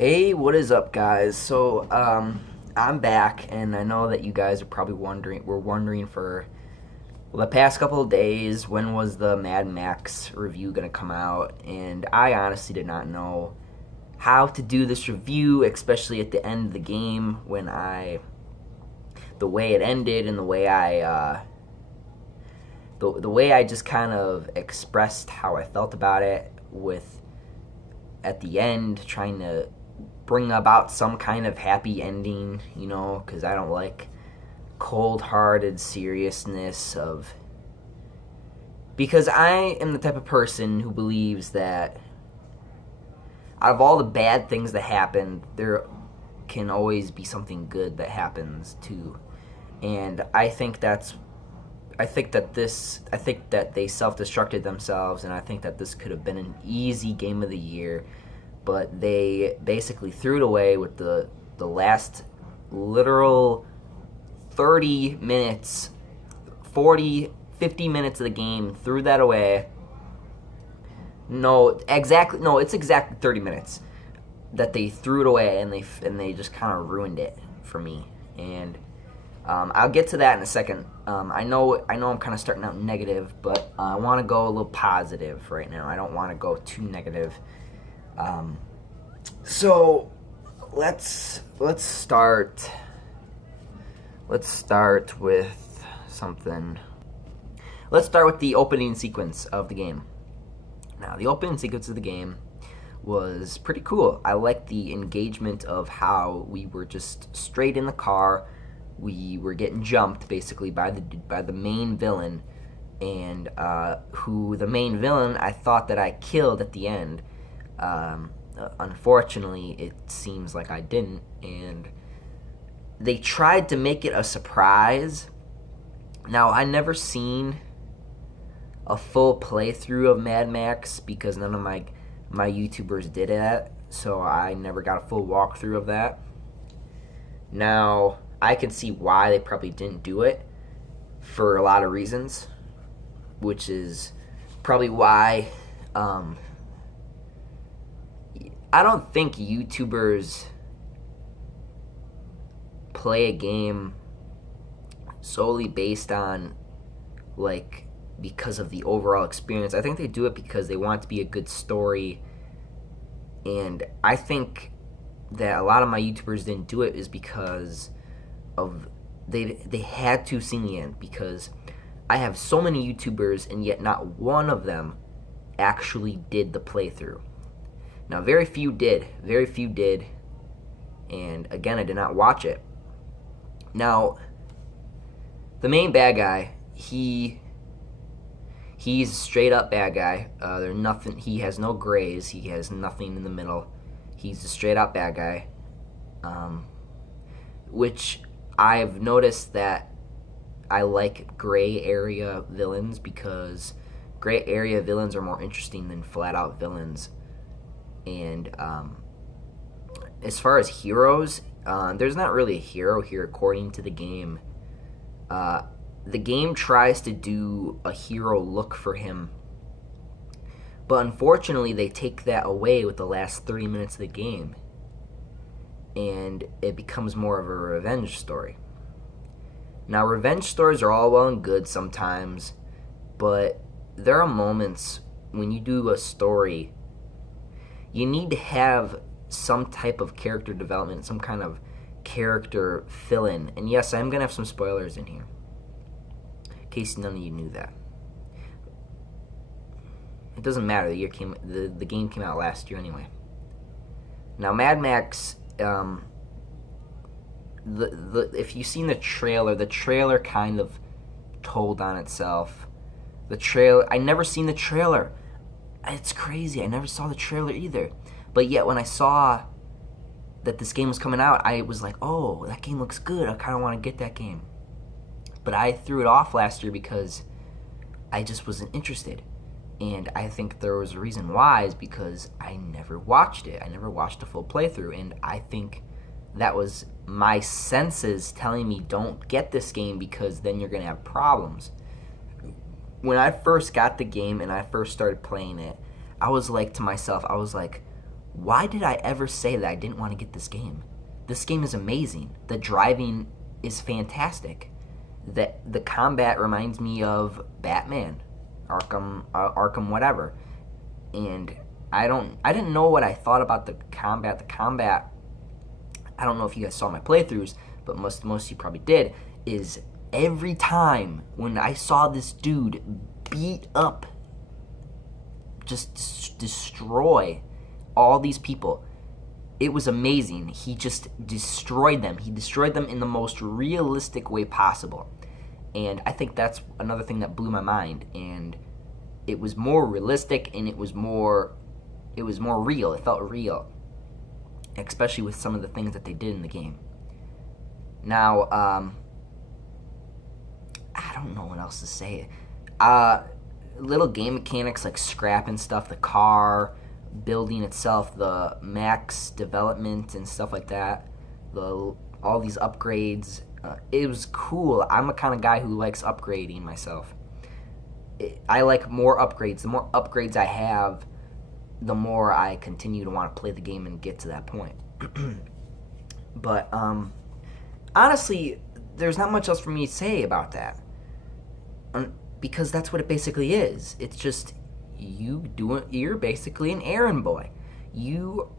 Hey, what is up, guys? I'm back, and I know that you guys are probably wondering for the past couple of days, when was the Mad Max review gonna come out? And I honestly did not know how to do this review, especially at the end of the game the way it ended and the way I just kind of expressed how I felt about it with at the end trying to bring about some kind of happy ending, because I don't like cold-hearted seriousness of because I am the type of person who believes that out of all the bad things that happen, there can always be something good that happens too. And I think that they self-destructed themselves, and I think that this could have been an easy game of the year, but they basically threw it away with the last literal 30 minutes, 40, 50 minutes of the game, threw that away. It's exactly 30 minutes that they threw it away, and they just kind of ruined it for me. And I'll get to that in a second. I know I'm kind of starting out negative, but I want to go a little positive right now. I don't want to go too negative. So let's start. Let's start with something. Let's start with the opening sequence of the game. Now, the opening sequence of the game was pretty cool. I liked the engagement of how we were just straight in the car. We were getting jumped basically by the main villain, and who the main villain I thought that I killed at the end. Unfortunately, it seems like I didn't, and they tried to make it a surprise. Now, I never seen a full playthrough of Mad Max because none of my YouTubers did it, so I never got a full walkthrough of that. Now, I can see why they probably didn't do it for a lot of reasons, which is probably why I don't think YouTubers play a game solely based on, because of the overall experience. I think they do it because they want it to be a good story, and I think that a lot of my YouTubers didn't do it is because of they had to see the end, because I have so many YouTubers and yet not one of them actually did the playthrough. Now, very few did, and again, I did not watch it. Now, the main bad guy, he's a straight up bad guy. He has no grays, he has nothing in the middle. He's a straight up bad guy, which I've noticed that I like gray area villains because gray area villains are more interesting than flat out villains. And as far as heroes, there's not really a hero here according to the game. The game tries to do a hero look for him, but unfortunately they take that away with the last 30 minutes of the game, and it becomes more of a revenge story. Now, revenge stories are all well and good sometimes, but there are moments when you do a story, you need to have some type of character development, some kind of character fill-in. And yes, I'm going to have some spoilers in here, in case none of you knew that. It doesn't matter, the game came out last year anyway. Now, Mad Max, if you've seen the trailer kind of told on itself. I never seen the trailer. It's crazy, I never saw the trailer either. But yet when I saw that this game was coming out, I was like, oh, that game looks good, I kind of want to get that game. But I threw it off last year because I just wasn't interested. And I think there was a reason why, is because I never watched it. I never watched a full playthrough, and I think that was my senses telling me, don't get this game because then you're going to have problems. When I first got the game and I first started playing it, I was like to myself, Why did I ever say that I didn't want to get this game? This game is amazing. The driving is fantastic. The combat reminds me of Batman, Arkham whatever. And I didn't know what I thought about the combat. The combat, I don't know if you guys saw my playthroughs, but most of you probably did, is every time when I saw this dude beat up, just destroy all these people, it was amazing. He just destroyed them. He destroyed them in the most realistic way possible. And I think that's another thing that blew my mind. And it was more realistic, and it was more real. It felt real, especially with some of the things that they did in the game. Now, I don't know what else to say. Little game mechanics like scrapping stuff, the car, building itself, the max development and stuff like that, all these upgrades. It was cool. I'm a kind of guy who likes upgrading myself. I like more upgrades. The more upgrades I have, the more I continue to want to play the game and get to that point. But honestly, there's not much else for me to say about that, because that's what it basically is. It's just you're basically an errand boy. You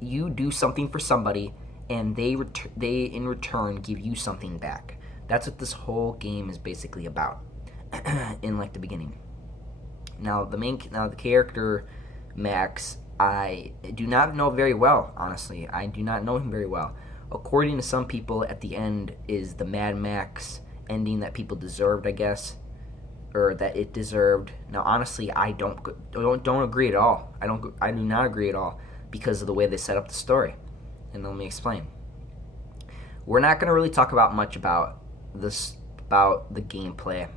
do something for somebody, and they in return give you something back. That's what this whole game is basically about. In like the beginning. Now the character Max, I do not know very well, honestly. I do not know him very well. According to some people, at the end is the Mad Max ending that people deserved, I guess, or that it deserved. Now, honestly, I don't agree at all. I do not agree at all because of the way they set up the story. And let me explain. We're not going to really talk about much about the gameplay,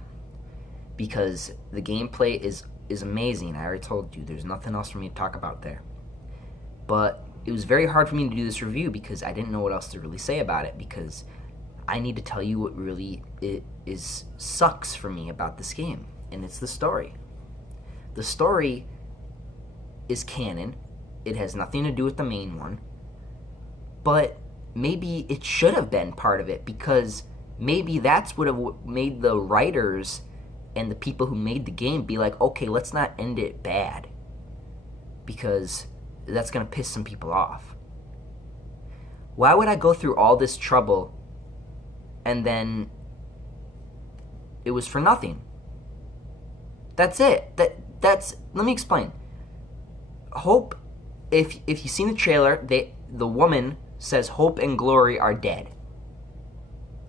because the gameplay is amazing. I already told you there's nothing else for me to talk about there. But it was very hard for me to do this review because I didn't know what else to really say about it, because I need to tell you what really sucks for me about this game, and it's the story. The story is canon. It has nothing to do with the main one. But maybe it should have been part of it, because maybe that's what have made the writers and the people who made the game be like, okay, let's not end it bad, because that's going to piss some people off. Why would I go through all this trouble and then it was for nothing? That's it. That's let me explain. Hope, if you've seen the trailer, the woman says Hope and Glory are dead.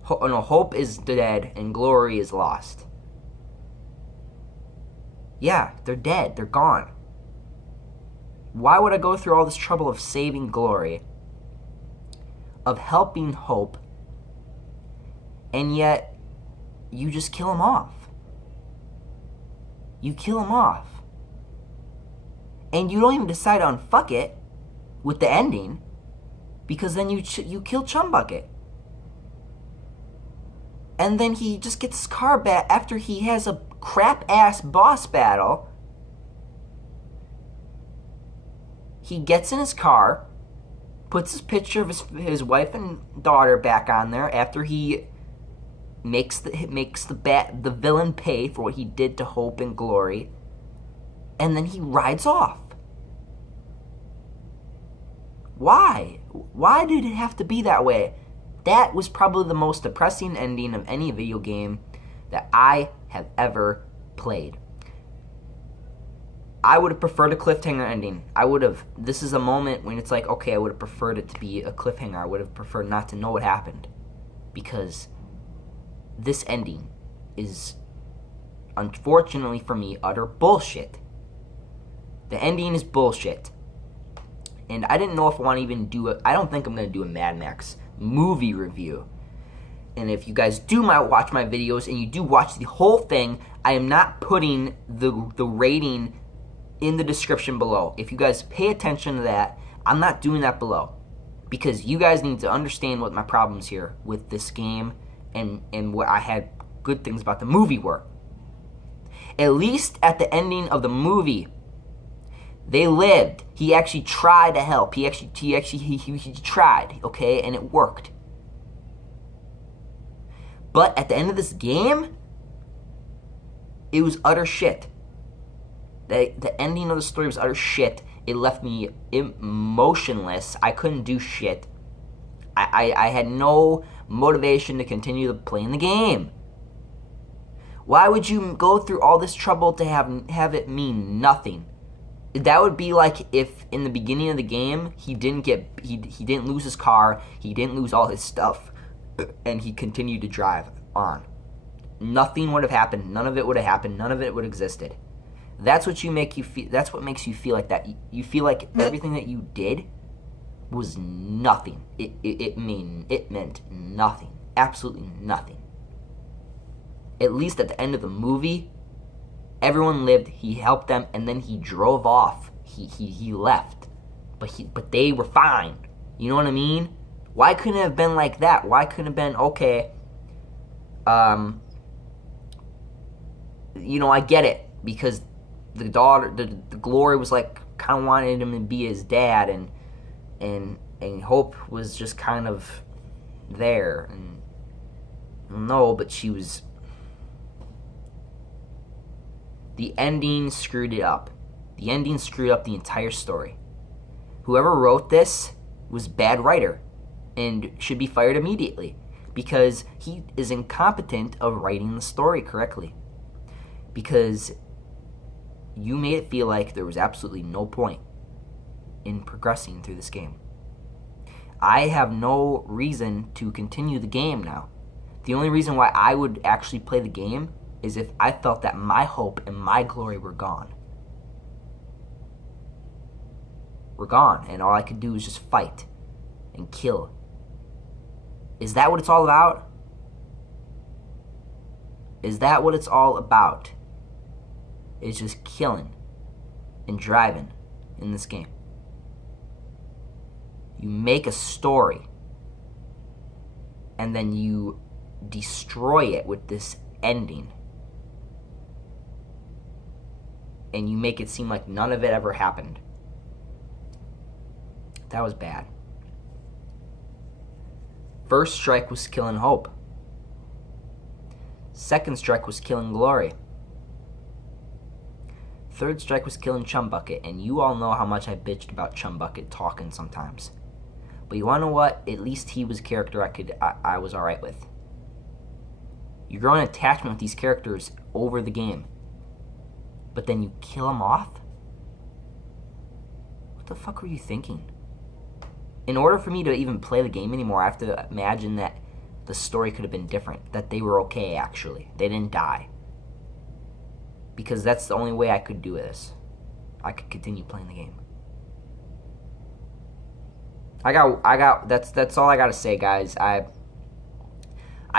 Hope is dead and Glory is lost. Yeah, they're dead. They're gone. Why would I go through all this trouble of saving Glory, of helping Hope, and yet you just kill him off? You kill him off. And you don't even decide on fuck it with the ending, because then you kill Chumbucket. And then he just gets his car back after he has a crap-ass boss battle. He gets in his car, puts his picture of his wife and daughter back on there after he makes the villain pay for what he did to Hope and Glory, and then he rides off. Why? Why did it have to be that way? That was probably the most depressing ending of any video game that I have ever played. I would have preferred a cliffhanger ending. This is a moment when it's like, okay, I would have preferred it to be a cliffhanger. I would have preferred not to know what happened, because this ending is, unfortunately for me, utter bullshit. The ending is bullshit. And I didn't know if I want to even do it. I don't think I'm going to do a Mad Max movie review. And if you guys do watch my videos and you do watch the whole thing, I am not putting the rating in the description below. If you guys pay attention to that, I'm not doing that below, because you guys need to understand what my problems here with this game and what I had good things about the movie were. At least at the ending of the movie, They lived. He actually tried to help. He tried, okay, and it worked. But at the end of this game, it was utter shit. The ending of the story was utter shit. It left me emotionless. I couldn't do shit. I had no motivation to continue playing the game. Why would you go through all this trouble to have it mean nothing? That would be like if in the beginning of the game he didn't lose his car, he didn't lose all his stuff, and he continued to drive on. Nothing would have happened. None of it would have happened. None of it would have existed. That's what That's what makes you feel like that. You feel like everything that you did was nothing. It meant nothing. Absolutely nothing. At least at the end of the movie, everyone lived. He helped them, and then he drove off. He left, but they were fine. You know what I mean? Why couldn't it have been like that? Why couldn't it have been okay? I get it, because the daughter, the Glory was like kind of wanted him to be his dad, and Hope was just kind of there, and no, but she was. The ending screwed it up. The ending screwed up the entire story. Whoever wrote this was a bad writer and should be fired immediately, because he is incompetent of writing the story correctly. Because you made it feel like there was absolutely no point in progressing through this game. I have no reason to continue the game now. The only reason why I would actually play the game is if I felt that my hope and my glory were gone. We're gone, and all I could do is just fight and kill. Is that what it's all about? Is that what it's all about? It's just killing and driving in this game. You make a story, and then you destroy it with this ending. And you make it seem like none of it ever happened. That was bad. First strike was killing Hope. Second strike was killing Glory. Third strike was killing Chumbucket, and you all know how much I bitched about Chumbucket talking sometimes. But you wanna know what? At least he was a character I was alright with. You grow an attachment with these characters over the game, but then you kill them off? What the fuck were you thinking? In order for me to even play the game anymore, I have to imagine that the story could have been different, that they were okay, actually. They didn't die. Because that's the only way I could do this. I could continue playing the game. That's all I gotta say, guys. I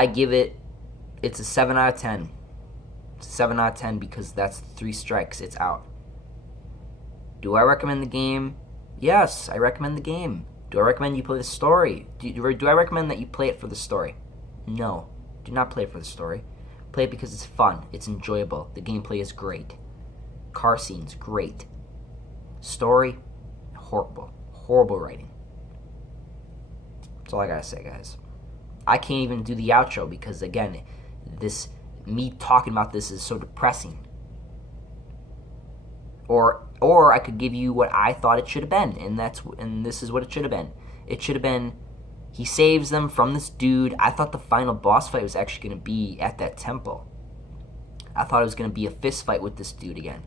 give it's a 7 out of 10. It's a 7 out of 10 because that's 3 strikes. It's out. Do I recommend the game? Yes, I recommend the game. Do I recommend you play the story? Do I recommend that you play it for the story? No. Do not play it for the story. Play it because it's fun. It's enjoyable. The gameplay is great. Car scenes, great. Story, horrible. Horrible writing. That's all I gotta say, guys. I can't even do the outro because, again, me talking about this is so depressing. Or I could give you what I thought it should have been, and this is what it should have been. It should have been, he saves them from this dude. I thought the final boss fight was actually going to be at that temple. I thought it was going to be a fist fight with this dude again.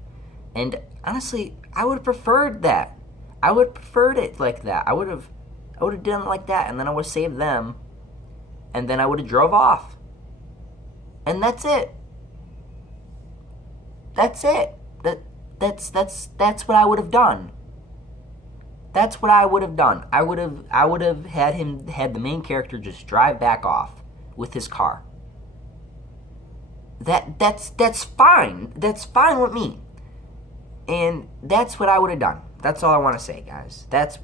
And honestly, I would have preferred that. I would have preferred it like that. I would have done it like that, and then I would have saved them, and then I would have drove off. And that's it. That's it. That's what I would have done. That's what I would have done. I would have had the main character just drive back off with his car. That's fine. That's fine with me. And that's what I would have done. That's all I want to say, guys. That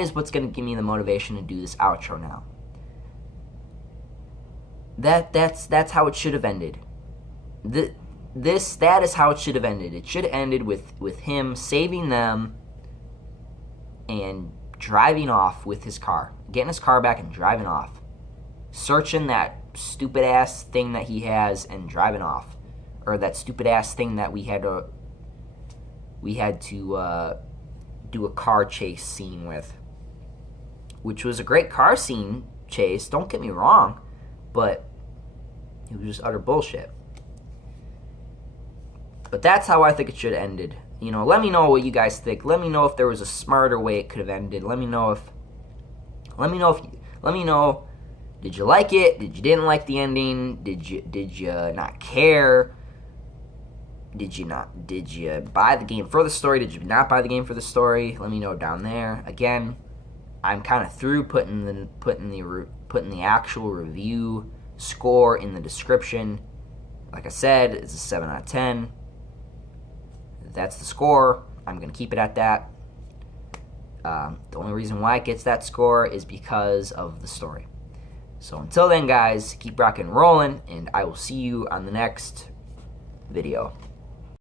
is what's going to give me the motivation to do this outro now. That's how it should have ended. that is how it should have ended. It should have ended with him saving them and driving off with his car, getting his car back and driving off, searching that stupid ass thing that he has and driving off, or that stupid ass thing that we had to do a car chase scene with, which was a great car scene chase. Don't get me wrong, but it was just utter bullshit. But that's how I think it should have ended. You know, let me know what you guys think. Let me know if there was a smarter way it could have ended. Let me know, did you like it? Did you didn't like the ending? Did you not care? Did you buy the game for the story? Did you not buy the game for the story? Let me know down there. Again, I'm kind of through putting the actual review score in the description. Like I said, it's a 7 out of 10. That's the score. I'm going to keep it at that. The only reason why it gets that score is because of the story. So until then, guys, keep rocking and rolling, and I will see you on the next video.